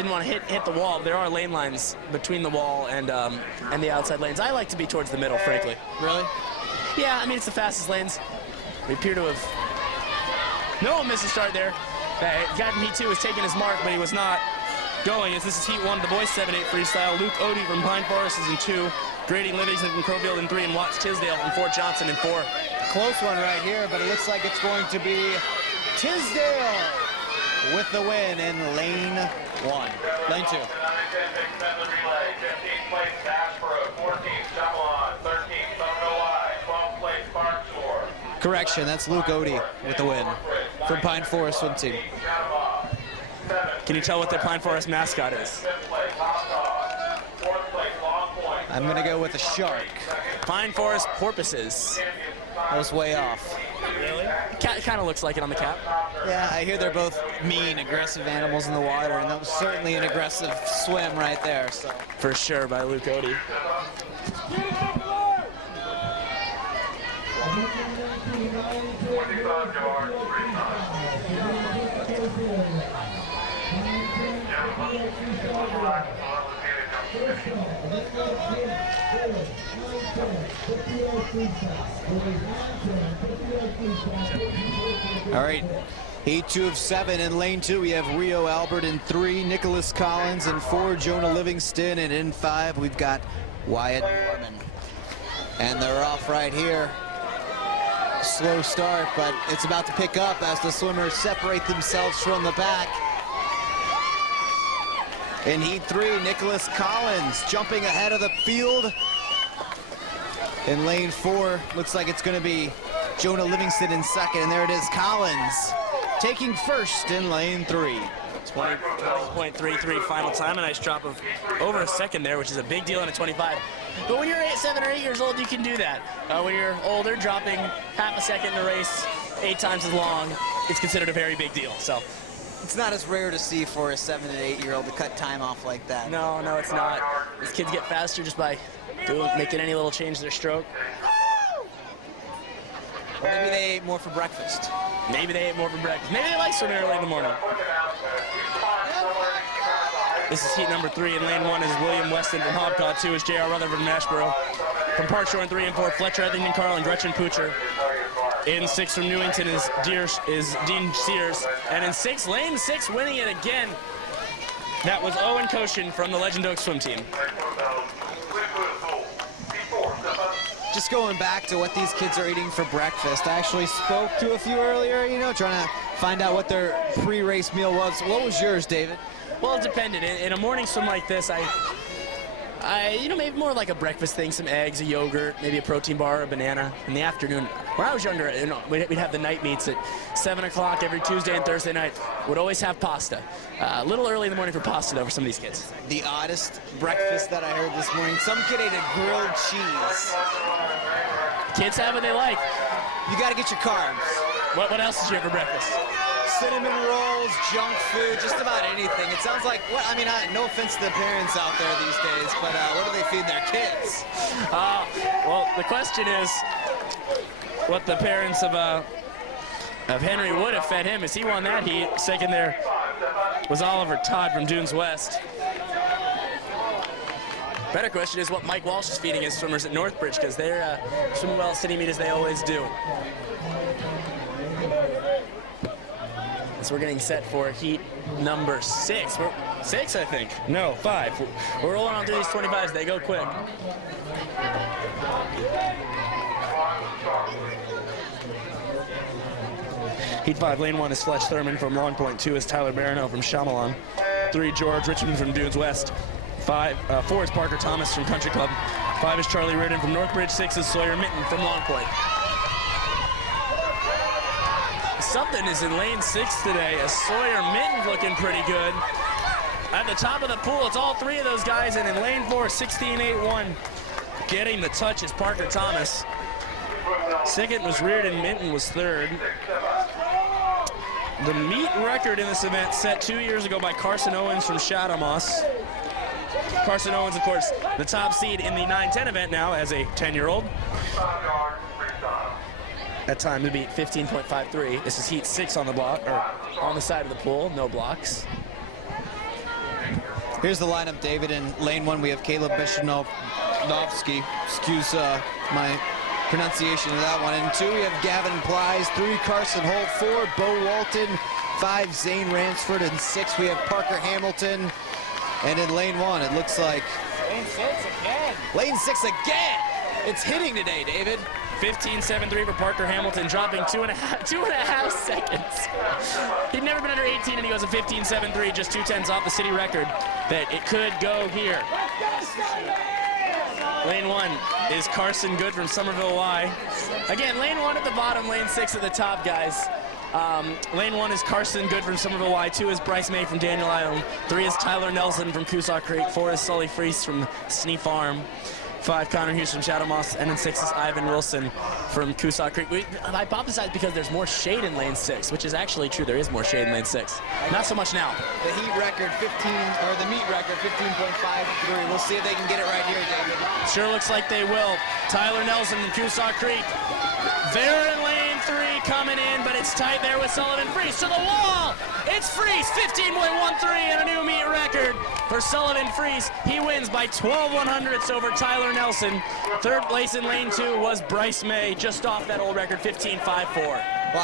didn't want to hit the wall. There are lane lines between the wall and the outside lanes. I like to be towards the middle, frankly. Really? Yeah, I mean, it's the fastest lanes. We appear to have... No one missed a start there. Guy from Heat 2 was taking his mark, but he was not going, as this is Heat 1, the boys 7-8 freestyle. Luke Odie from Pine Forest is in 2. Grady Livingston from Crowfield in 3, and Watts Tisdale from Fort Johnson in 4. Close one right here, but it looks like it's going to be Tisdale with the win in lane 1. Lane 2. Correction, that's Luke Odie with the win from Pine Forest swim team. Can you tell what the Pine Forest mascot is? I'm gonna go with a shark. Pine Forest porpoises. I was way off. Really? Kind of looks like it on the cap. Yeah, I hear they're both mean, aggressive animals in the water, and that was certainly an aggressive swim right there. So for sure, by Luke Odie. All right, Heat 2 of 7. In lane 2, we have Rio Albert in 3, Nicholas Collins in 4, Jonah Livingston, and in 5, we've got Wyatt Norman. And they're off right here. Slow start, but it's about to pick up as the swimmers separate themselves from the back. In Heat 3, Nicholas Collins jumping ahead of the field. In lane 4, looks like it's going to be Jonah Livingston in 2nd, and there it is, Collins taking 1st in lane 3. 20.33 final time, a nice drop of over a second there, which is a big deal in a 25. But when you're 7 or 8 years old, you can do that. When you're older, dropping half a second in a race 8 times as long, it's considered a very big deal. So it's not as rare to see for a 7 and 8 year old to cut time off like that. No, it's not. These kids get faster just by making any little change to their stroke. Or maybe they ate more for breakfast. Maybe they ate more for breakfast. Maybe they like swimming early in the morning. This is Heat number 3. In lane 1 is William Weston from Hobcott. 2 is J.R. Rutherford from Ashboro. From Park Shore in 3 and 4, Fletcher Etherington Carl and Gretchen Poocher. In 6 from Newington is Dean Sears. And in 6, lane 6, winning it again. That was Owen Koshin from the Legend Oaks swim team. Just going back to what these kids are eating for breakfast, I actually spoke to a few earlier, trying to find out what their pre-race meal was. What was yours, David? Well, it depended. In a morning swim like this, I maybe more like a breakfast thing, some eggs, a yogurt, maybe a protein bar, a banana. In the afternoon, when I was younger, we'd have the night meets at 7 o'clock every Tuesday and Thursday night. Would always have pasta. A little early in the morning for pasta, though, for some of these kids. The oddest breakfast that I heard this morning, some kid ate a grilled cheese. Kids have what they like. You got to get your carbs. What else did you have for breakfast? Cinnamon rolls, junk food, just about anything. It sounds like, no offense to the parents out there these days, but what do they feed their kids? Well, the question is what the parents of Henry would have fed him as he won that heat. Second there was Oliver Todd from Dunes West. Better question is what Mike Walsh is feeding his swimmers at Northbridge, because they're swimming well at city meet as they always do. So we're getting set for heat number 6. 6, I think. No, 5. We're rolling on through these 25s. They go quick. Heat 5, lane 1 is Fletch Thurman from Long Point. 2 is Tyler Barano from Chamalon. 3, George Richmond from Dunes West. 4 is Parker Thomas from Country Club. 5 is Charlie Reardon from Northbridge. 6 is Sawyer Mitten from Long Point. Something is in lane 6 today, as Sawyer Mitten looking pretty good. At the top of the pool, it's all 3 of those guys, and in lane 4, 16.81. Getting the touch is Parker Thomas. Second was Reardon, Minton was 3rd. The meet record in this event set 2 years ago by Carson Owens from Shadowmoss. Carson Owens, of course, the top seed in the 9-10 event now as a 10-year-old. That time to beat 15.53. This is heat 6 on the block, or on the side of the pool, no blocks. Here's the lineup, David. In lane 1, we have Caleb Beshanovsky. Excuse my pronunciation of that one. In 2, we have Gavin Plies. 3, Carson Holt. 4, Bo Walton. 5, Zane Ransford. And 6, we have Parker Hamilton. And in lane 1, it looks like Lane 6 again. lane 6 again. It's hitting today, David. 15.73 for Parker Hamilton, dropping two and a half seconds. He'd never been under 18, and he goes a 15.73, just 2/10 off the city record. That it could go here. Lane 1 is Carson Good from Somerville Y. Again, lane 1 at the bottom, lane 6 at the top, guys. Lane 1 is Carson Good from Somerville Y. 2 is Bryce May from Daniel Island. 3 is Tyler Nelson from Coosaw Creek. 4 is Sully Freese from Snee Farm. 5, Connor Hughes from Shadow Moss, and then 6 is Ivan Wilson from Coosaw Creek. I hypothesized because there's more shade in lane 6, which is actually true. There is more shade in lane 6. Not so much now. The heat record, the meet record, 15.53. We'll see if they can get it right here, David. Sure looks like they will. Tyler Nelson from Coosaw Creek. They're in lane 3 coming in, but it's tight there with Sullivan Freese to the wall. It's Freese, 15.13 and a new meet record for Sullivan Freese. He wins by 12/100ths over Tyler Nelson. Third place in lane 2 was Bryce May, just off that old record, 15.54.